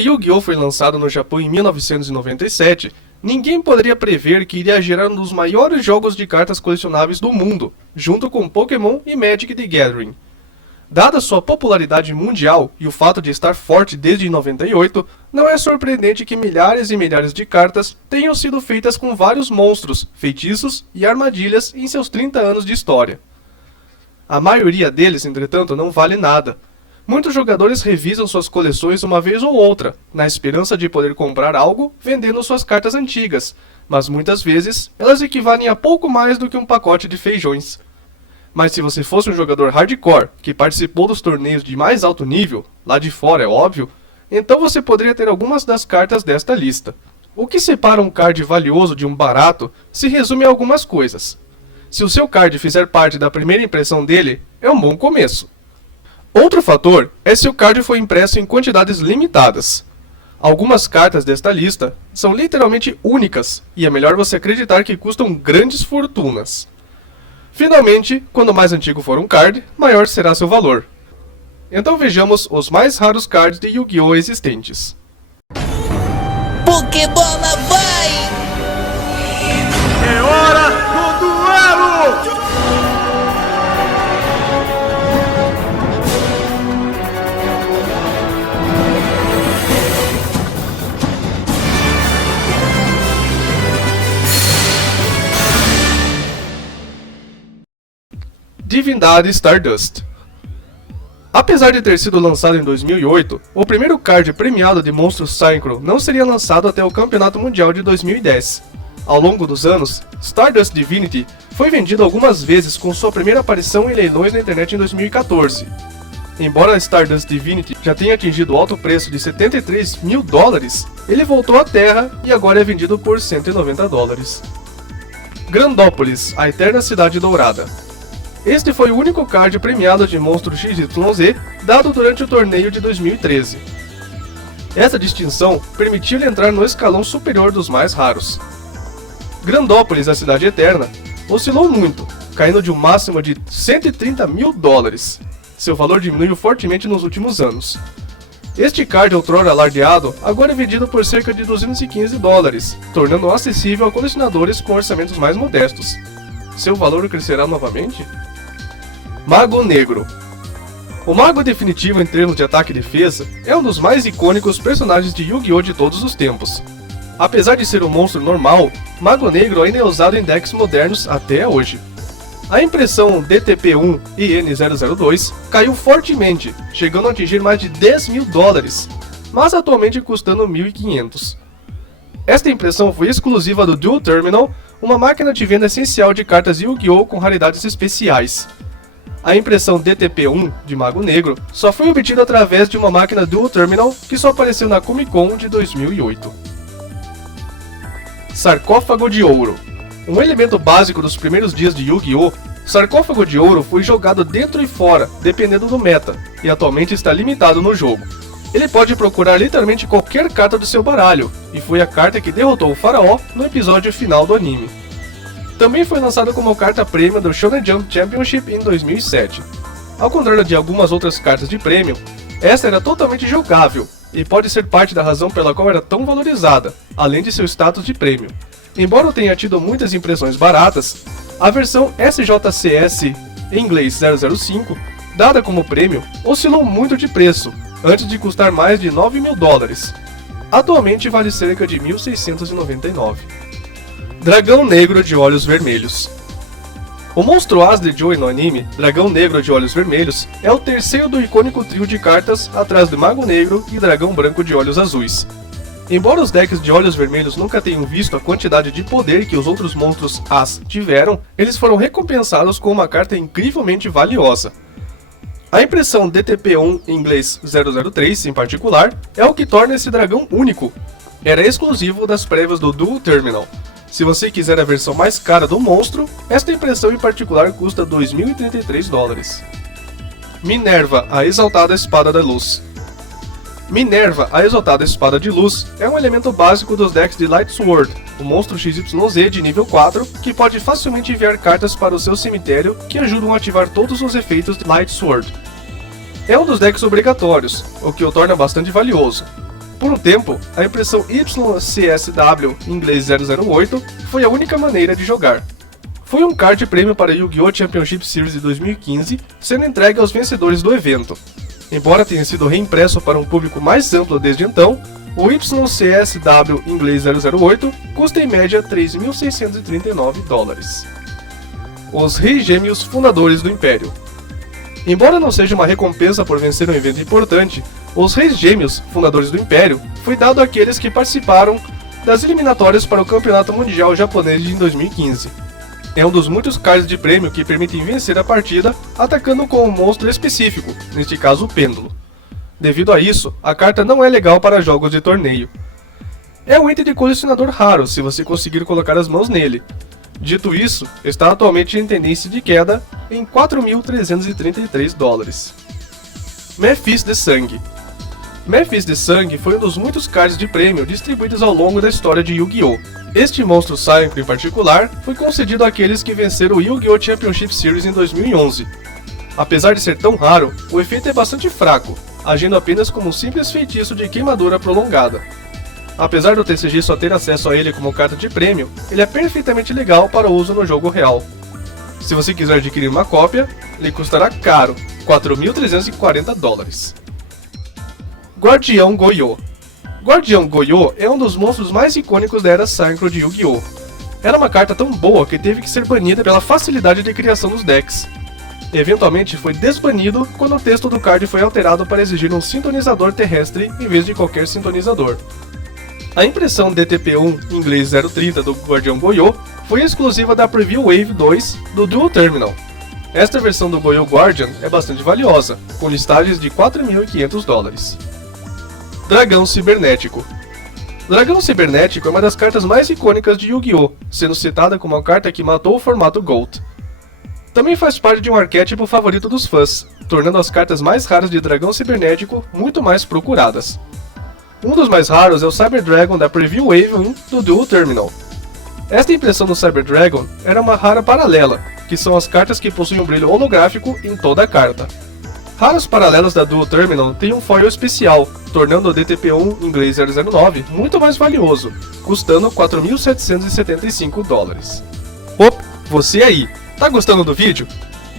Yu-Gi-Oh! Foi lançado no Japão em 1997, ninguém poderia prever que iria gerar um dos maiores jogos de cartas colecionáveis do mundo, junto com Pokémon e Magic the Gathering. Dada sua popularidade mundial e o fato de estar forte desde 98, não é surpreendente que milhares e milhares de cartas tenham sido feitas com vários monstros, feitiços e armadilhas em seus 30 anos de história. A maioria deles, entretanto, não vale nada. Muitos jogadores revisam suas coleções uma vez ou outra, na esperança de poder comprar algo vendendo suas cartas antigas, mas muitas vezes elas equivalem a pouco mais do que um pacote de feijões. Mas se você fosse um jogador hardcore, que participou dos torneios de mais alto nível, lá de fora é óbvio, então você poderia ter algumas das cartas desta lista. O que separa um card valioso de um barato se resume a algumas coisas. Se o seu card fizer parte da primeira impressão dele, é um bom começo. Outro fator é se o card foi impresso em quantidades limitadas. Algumas cartas desta lista são literalmente únicas, e é melhor você acreditar que custam grandes fortunas. Finalmente, quanto mais antigo for um card, maior será seu valor. Então vejamos os mais raros cards de Yu-Gi-Oh! Existentes. Pokébola vai! É hora do duelo! Divindade Stardust. Apesar de ter sido lançado em 2008, o primeiro card premiado de monstros Synchro não seria lançado até o Campeonato Mundial de 2010. Ao longo dos anos, Stardust Divinity foi vendido algumas vezes com sua primeira aparição em leilões na internet em 2014. Embora Stardust Divinity já tenha atingido o alto preço de $73 mil, ele voltou à Terra e agora é vendido por $190. Grandópolis, a Eterna Cidade Dourada. Este foi o único card premiado de monstro XYZ dado durante o torneio de 2013. Essa distinção permitiu-lhe entrar no escalão superior dos mais raros. Grandópolis, a Cidade Eterna, oscilou muito, caindo de um máximo de $130 mil. Seu valor diminuiu fortemente nos últimos anos. Este card outrora alardeado agora é vendido por cerca de $215, tornando-o acessível a colecionadores com orçamentos mais modestos. Seu valor crescerá novamente? Mago Negro. O Mago definitivo em termos de ataque e defesa é um dos mais icônicos personagens de Yu-Gi-Oh! De todos os tempos. Apesar de ser um monstro normal, Mago Negro ainda é usado em decks modernos até hoje. A impressão DTP1 e N002 caiu fortemente, chegando a atingir mais de $10 mil, mas atualmente custando $1.500. Esta impressão foi exclusiva do Dual Terminal, uma máquina de venda essencial de cartas Yu-Gi-Oh! Com raridades especiais. A impressão DTP1 de Mago Negro só foi obtida através de uma máquina Dual Terminal que só apareceu na Comic Con de 2008. Sarcófago de Ouro. Um elemento básico dos primeiros dias de Yu-Gi-Oh!, Sarcófago de Ouro foi jogado dentro e fora, dependendo do meta, e atualmente está limitado no jogo. Ele pode procurar literalmente qualquer carta do seu baralho, e foi a carta que derrotou o Faraó no episódio final do anime. Também foi lançado como carta prêmio do Shonen Jump Championship em 2007. Ao contrário de algumas outras cartas de prêmio, esta era totalmente jogável, e pode ser parte da razão pela qual era tão valorizada, além de seu status de prêmio. Embora tenha tido muitas impressões baratas, a versão SJCS em inglês 005, dada como prêmio, oscilou muito de preço, antes de custar mais de $9 mil. Atualmente vale cerca de $1.699. Dragão Negro de Olhos Vermelhos. O monstro As de Joy no anime, Dragão Negro de Olhos Vermelhos, é o terceiro do icônico trio de cartas atrás do Mago Negro e Dragão Branco de Olhos Azuis. Embora os decks de Olhos Vermelhos nunca tenham visto a quantidade de poder que os outros monstros As tiveram, eles foram recompensados com uma carta incrivelmente valiosa. A impressão DTP1 em inglês 003, em particular, é o que torna esse dragão único. Era exclusivo das prévias do Dual Terminal. Se você quiser a versão mais cara do monstro, esta impressão em particular custa $2.033. Minerva, a Exaltada Espada da Luz. Minerva, a Exaltada Espada de Luz, é um elemento básico dos decks de Light Sword, o monstro XYZ de nível 4, que pode facilmente enviar cartas para o seu cemitério que ajudam a ativar todos os efeitos de Light Sword. É um dos decks obrigatórios, o que o torna bastante valioso. Por um tempo, a impressão YCSW, em inglês 008, foi a única maneira de jogar. Foi um card prêmio para Yu-Gi-Oh! Championship Series de 2015, sendo entregue aos vencedores do evento. Embora tenha sido reimpresso para um público mais amplo desde então, o YCSW em inglês 008 custa em média $3.639. Os Reis Gêmeos Fundadores do Império. Embora não seja uma recompensa por vencer um evento importante, os Reis Gêmeos Fundadores do Império foi dado àqueles que participaram das eliminatórias para o Campeonato Mundial Japonês de 2015. É um dos muitos cards de prêmio que permitem vencer a partida atacando com um monstro específico, neste caso o Pêndulo. Devido a isso, a carta não é legal para jogos de torneio. É um item de colecionador raro se você conseguir colocar as mãos nele. Dito isso, está atualmente em tendência de queda em $4.333. Memphis de Sangue. Memphis de Sangue foi um dos muitos cards de prêmio distribuídos ao longo da história de Yu-Gi-Oh! Este monstro Synchro em particular foi concedido àqueles que venceram o Yu-Gi-Oh! Championship Series em 2011. Apesar de ser tão raro, o efeito é bastante fraco, agindo apenas como um simples feitiço de queimadura prolongada. Apesar do TCG só ter acesso a ele como carta de prêmio, ele é perfeitamente legal para uso no jogo real. Se você quiser adquirir uma cópia, ele custará caro, $4.340. Guardião Goyo. Guardião Goyo é um dos monstros mais icônicos da era Synchro de Yu-Gi-Oh! Era uma carta tão boa que teve que ser banida pela facilidade de criação dos decks. Eventualmente foi desbanido quando o texto do card foi alterado para exigir um sintonizador terrestre em vez de qualquer sintonizador. A impressão DTP1 em inglês 030 do Guardião Goyo foi exclusiva da Preview Wave 2 do Dual Terminal. Esta versão do Goyo Guardian é bastante valiosa, com listagens de $4.500. Dragão Cibernético. Dragão Cibernético é uma das cartas mais icônicas de Yu-Gi-Oh!, sendo citada como a carta que matou o formato Gold. Também faz parte de um arquétipo favorito dos fãs, tornando as cartas mais raras de Dragão Cibernético muito mais procuradas. Um dos mais raros é o Cyber Dragon da Preview Wave 1 do Dual Terminal. Esta impressão do Cyber Dragon era uma rara paralela, que são as cartas que possuem um brilho holográfico em toda a carta. Raros paralelos da Dual Terminal têm um foil especial, tornando o DTP1 em inglês 009 muito mais valioso, custando $4.775. Opa, você aí, tá gostando do vídeo?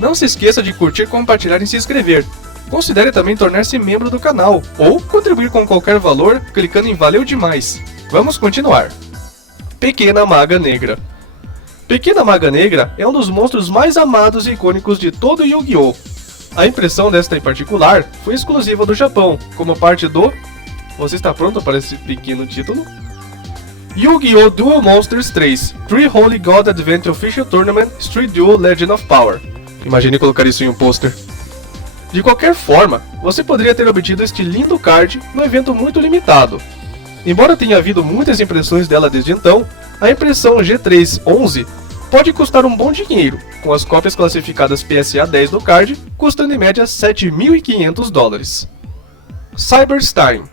Não se esqueça de curtir, compartilhar e se inscrever. Considere também tornar-se membro do canal, ou contribuir com qualquer valor clicando em Valeu Demais. Vamos continuar. Pequena Maga Negra. Pequena Maga Negra é um dos monstros mais amados e icônicos de todo Yu-Gi-Oh! A impressão desta em particular foi exclusiva do Japão, como parte do... Você está pronto para esse pequeno título? Yu-Gi-Oh! Duel Monsters 3 Three Holy God Advent Official Tournament Street Duel Legend of Power. Imagine colocar isso em um pôster. De qualquer forma, você poderia ter obtido este lindo card num evento muito limitado. Embora tenha havido muitas impressões dela desde então, a impressão G311 pode custar um bom dinheiro, com as cópias classificadas PSA 10 do card custando em média $7.500. Cyberstein.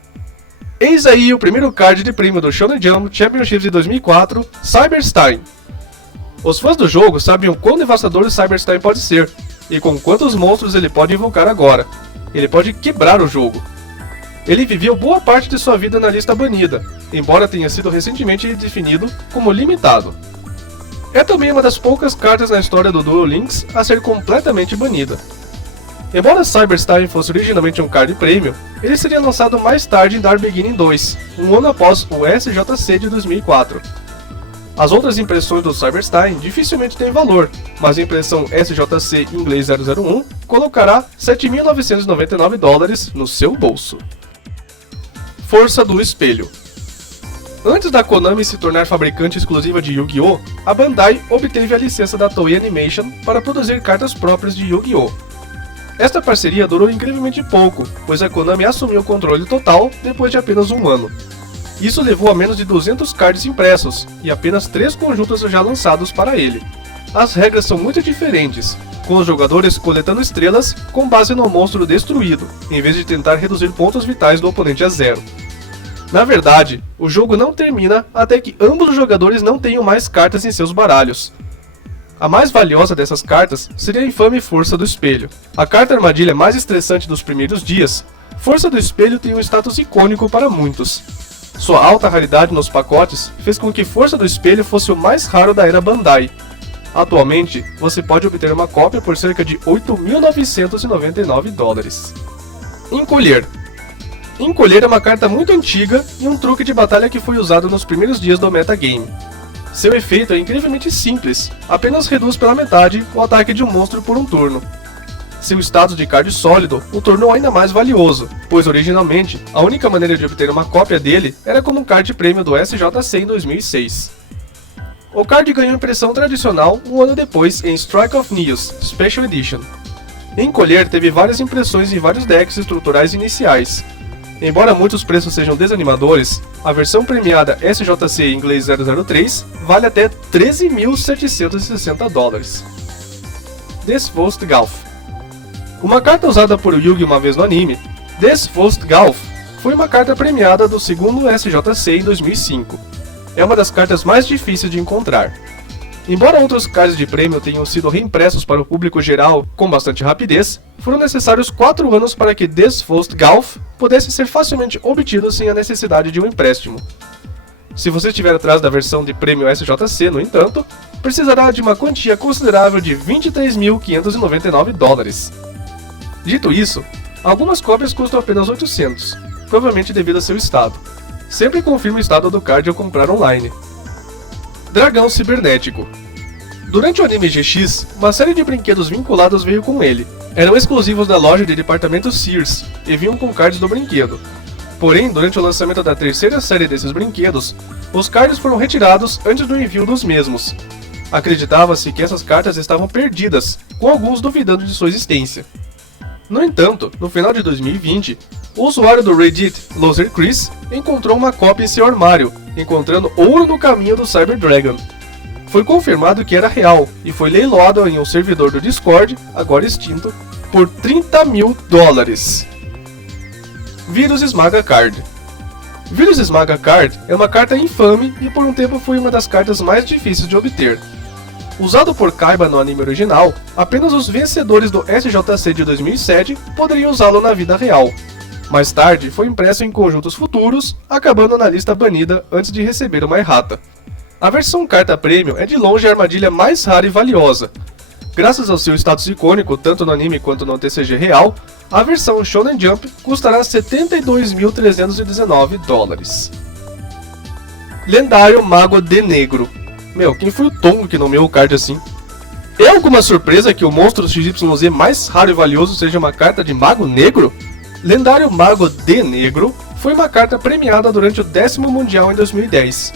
Eis aí o primeiro card de prêmio do Shonen Jump Championships de 2004, Cyberstein. Os fãs do jogo sabem o quão devastador o Cyberstein pode ser, e com quantos monstros ele pode invocar agora. Ele pode quebrar o jogo. Ele viveu boa parte de sua vida na lista banida, embora tenha sido recentemente definido como limitado. É também uma das poucas cartas na história do Duel Links a ser completamente banida. Embora Cyberstein fosse originalmente um card prêmio, ele seria lançado mais tarde em Dark Beginning 2, um ano após o SJC de 2004. As outras impressões do Cyberstein dificilmente têm valor, mas a impressão SJC em inglês 001 colocará $7.999 no seu bolso. Força do Espelho. Antes da Konami se tornar fabricante exclusiva de Yu-Gi-Oh!, a Bandai obteve a licença da Toei Animation para produzir cartas próprias de Yu-Gi-Oh! Esta parceria durou incrivelmente pouco, pois a Konami assumiu o controle total depois de apenas um ano. Isso levou a menos de 200 cards impressos, e apenas 3 conjuntos já lançados para ele. As regras são muito diferentes, com os jogadores coletando estrelas com base no monstro destruído, em vez de tentar reduzir pontos vitais do oponente a zero. Na verdade, o jogo não termina até que ambos os jogadores não tenham mais cartas em seus baralhos. A mais valiosa dessas cartas seria a infame Força do Espelho. A carta armadilha mais estressante dos primeiros dias Força do Espelho tem um status icônico para muitos. Sua alta raridade nos pacotes fez com que Força do Espelho fosse o mais raro da era Bandai. Atualmente, você pode obter uma cópia por cerca de 8.999 dólares. Encolher. Encolher é uma carta muito antiga e um truque de batalha que foi usado nos primeiros dias do metagame. Seu efeito é incrivelmente simples, apenas reduz pela metade o ataque de um monstro por um turno. Seu status de card sólido o tornou ainda mais valioso, pois originalmente a única maneira de obter uma cópia dele era como um card prêmio do SJC em 2006. O card ganhou impressão tradicional um ano depois em Strike of Neos Special Edition. Encolher teve várias impressões em vários decks estruturais iniciais. Embora muitos preços sejam desanimadores, a versão premiada SJC em inglês 003 vale até 13.760 dólares. Desvost Galf. Uma carta usada por Yugi uma vez no anime, Desvost Galf foi uma carta premiada do segundo SJC em 2005. É uma das cartas mais difíceis de encontrar. Embora outros cards de prêmio tenham sido reimpressos para o público geral com bastante rapidez, foram necessários 4 anos para que Desvost Galf pudesse ser facilmente obtido sem a necessidade de um empréstimo. Se você estiver atrás da versão de prêmio SJC, no entanto, precisará de uma quantia considerável de 23.599 dólares. Dito isso, algumas cópias custam apenas 800, provavelmente devido a seu estado. Sempre confirme o estado do card ao comprar online. Dragão Cibernético. Durante o anime GX, uma série de brinquedos vinculados veio com ele. Eram exclusivos da loja de departamento Sears e vinham com cards do brinquedo. Porém, durante o lançamento da terceira série desses brinquedos, os cards foram retirados antes do envio dos mesmos. Acreditava-se que essas cartas estavam perdidas, com alguns duvidando de sua existência. No entanto, no final de 2020, o usuário do Reddit, Loser Chris, encontrou uma cópia em seu armário, encontrando ouro no caminho do Cyber Dragon. Foi confirmado que era real e foi leiloado em um servidor do Discord, agora extinto, por 30 mil dólares. Vírus Esmaga Card. Vírus Esmaga Card é uma carta infame e por um tempo foi uma das cartas mais difíceis de obter. Usado por Kaiba no anime original, apenas os vencedores do SJC de 2007 poderiam usá-lo na vida real. Mais tarde, foi impresso em conjuntos futuros, acabando na lista banida antes de receber uma errata. A versão carta prêmio é de longe a armadilha mais rara e valiosa. Graças ao seu status icônico tanto no anime quanto no TCG real, a versão Shonen Jump custará 72.319 dólares. Lendário Mago de Negro. Meu, quem foi o Tongo que nomeou o card assim? É alguma surpresa que o monstro XYZ mais raro e valioso seja uma carta de Mago Negro? Lendário Mago de Negro foi uma carta premiada durante o 10º Mundial em 2010.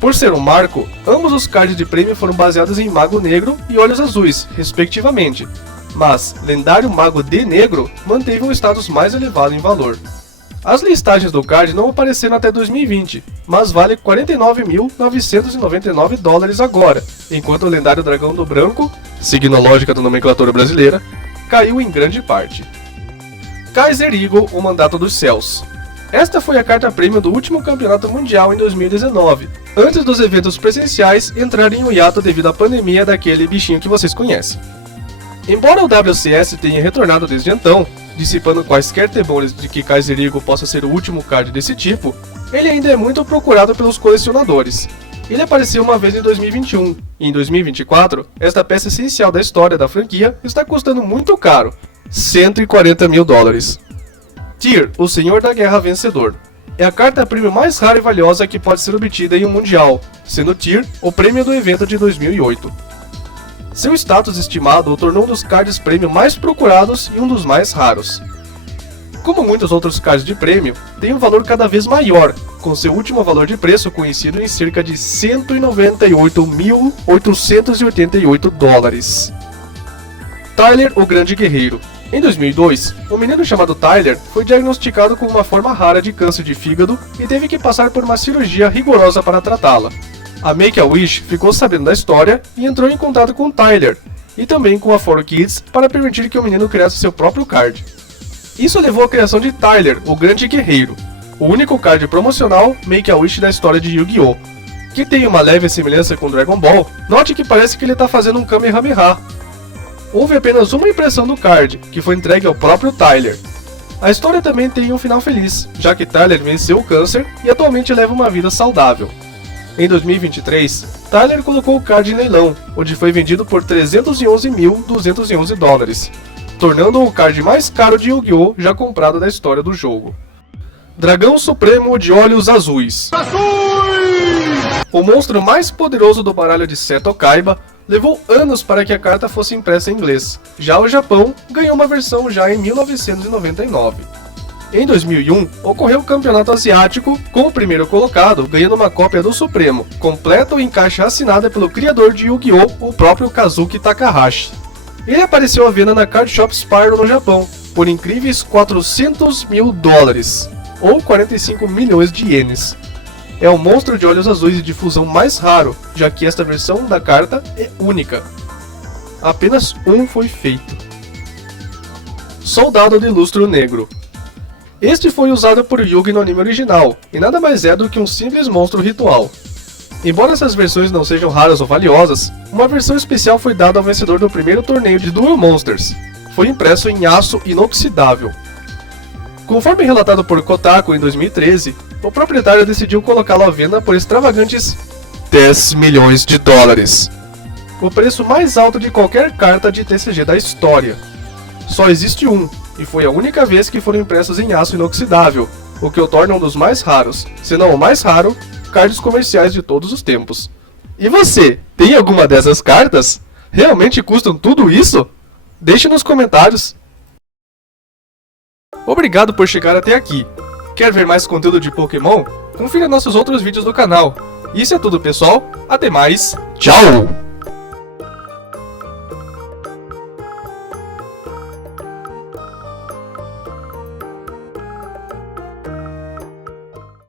Por ser um marco, ambos os cards de prêmio foram baseados em Mago Negro e Olhos Azuis, respectivamente, mas Lendário Mago de Negro manteve um status mais elevado em valor. As listagens do card não apareceram até 2020, mas vale 49.999 dólares agora, enquanto o Lendário Dragão do Branco, seguindo a lógica da nomenclatura brasileira, caiu em grande parte. Kaiser Eagle, o Mandato dos Céus. Esta foi a carta prêmio do último campeonato mundial em 2019, antes dos eventos presenciais entrarem em um hiato devido à pandemia daquele bichinho que vocês conhecem. Embora o WCS tenha retornado desde então, dissipando quaisquer temores de que Kaiser Eagle possa ser o último card desse tipo, ele ainda é muito procurado pelos colecionadores. Ele apareceu uma vez em 2021, e em 2024, esta peça essencial da história da franquia está custando muito caro, 140 mil dólares. Tyr, o Senhor da Guerra Vencedor. É a carta prêmio mais rara e valiosa que pode ser obtida em um mundial, sendo Tyr o prêmio do evento de 2008. Seu status estimado o tornou um dos cards prêmio mais procurados e um dos mais raros. Como muitos outros cards de prêmio, tem um valor cada vez maior, com seu último valor de preço conhecido em cerca de 198.888 dólares. Tyler, o Grande Guerreiro. Em 2002, um menino chamado Tyler foi diagnosticado com uma forma rara de câncer de fígado e teve que passar por uma cirurgia rigorosa para tratá-la. A Make-A-Wish ficou sabendo da história e entrou em contato com Tyler, e também com a 4Kids para permitir que o menino criasse seu próprio card. Isso levou à criação de Tyler, o Grande Guerreiro, o único card promocional Make-A-Wish da história de Yu-Gi-Oh!, que tem uma leve semelhança com Dragon Ball. Note que parece que ele está fazendo um Kamehameha. Houve apenas uma impressão do card, que foi entregue ao próprio Tyler. A história também tem um final feliz, já que Tyler venceu o câncer e atualmente leva uma vida saudável. Em 2023, Tyler colocou o card em leilão, onde foi vendido por $311.211, tornando-o o card mais caro de Yu-Gi-Oh! Já comprado da história do jogo. Dragão Supremo de Olhos Azuis. O monstro mais poderoso do baralho de Seto Kaiba levou anos para que a carta fosse impressa em inglês. Já o Japão ganhou uma versão já em 1999. Em 2001, ocorreu o campeonato asiático, com o primeiro colocado ganhando uma cópia do Supremo, completa em caixa assinada pelo criador de Yu-Gi-Oh!, o próprio Kazuki Takahashi. Ele apareceu à venda na Card Shop Spyro no Japão, por incríveis $400 mil, ou 45 milhões de ienes. É o monstro de olhos azuis de difusão mais raro, já que esta versão da carta é única. Apenas um foi feito. Soldado de Lustro Negro. Este foi usado por Yugi no anime original, e nada mais é do que um simples monstro ritual. Embora essas versões não sejam raras ou valiosas, uma versão especial foi dada ao vencedor do primeiro torneio de Duel Monsters. Foi impresso em aço inoxidável. Conforme relatado por Kotaku em 2013, o proprietário decidiu colocá-lo à venda por extravagantes $10 milhões. O preço mais alto de qualquer carta de TCG da história. Só existe um, e foi a única vez que foram impressos em aço inoxidável, o que o torna um dos mais raros, se não o mais raro, cards comerciais de todos os tempos. E você, tem alguma dessas cartas? Realmente custam tudo isso? Deixe nos comentários. Obrigado por chegar até aqui. Quer ver mais conteúdo de Pokémon? Confira nossos outros vídeos do canal. Isso é tudo, pessoal. Até mais. Tchau!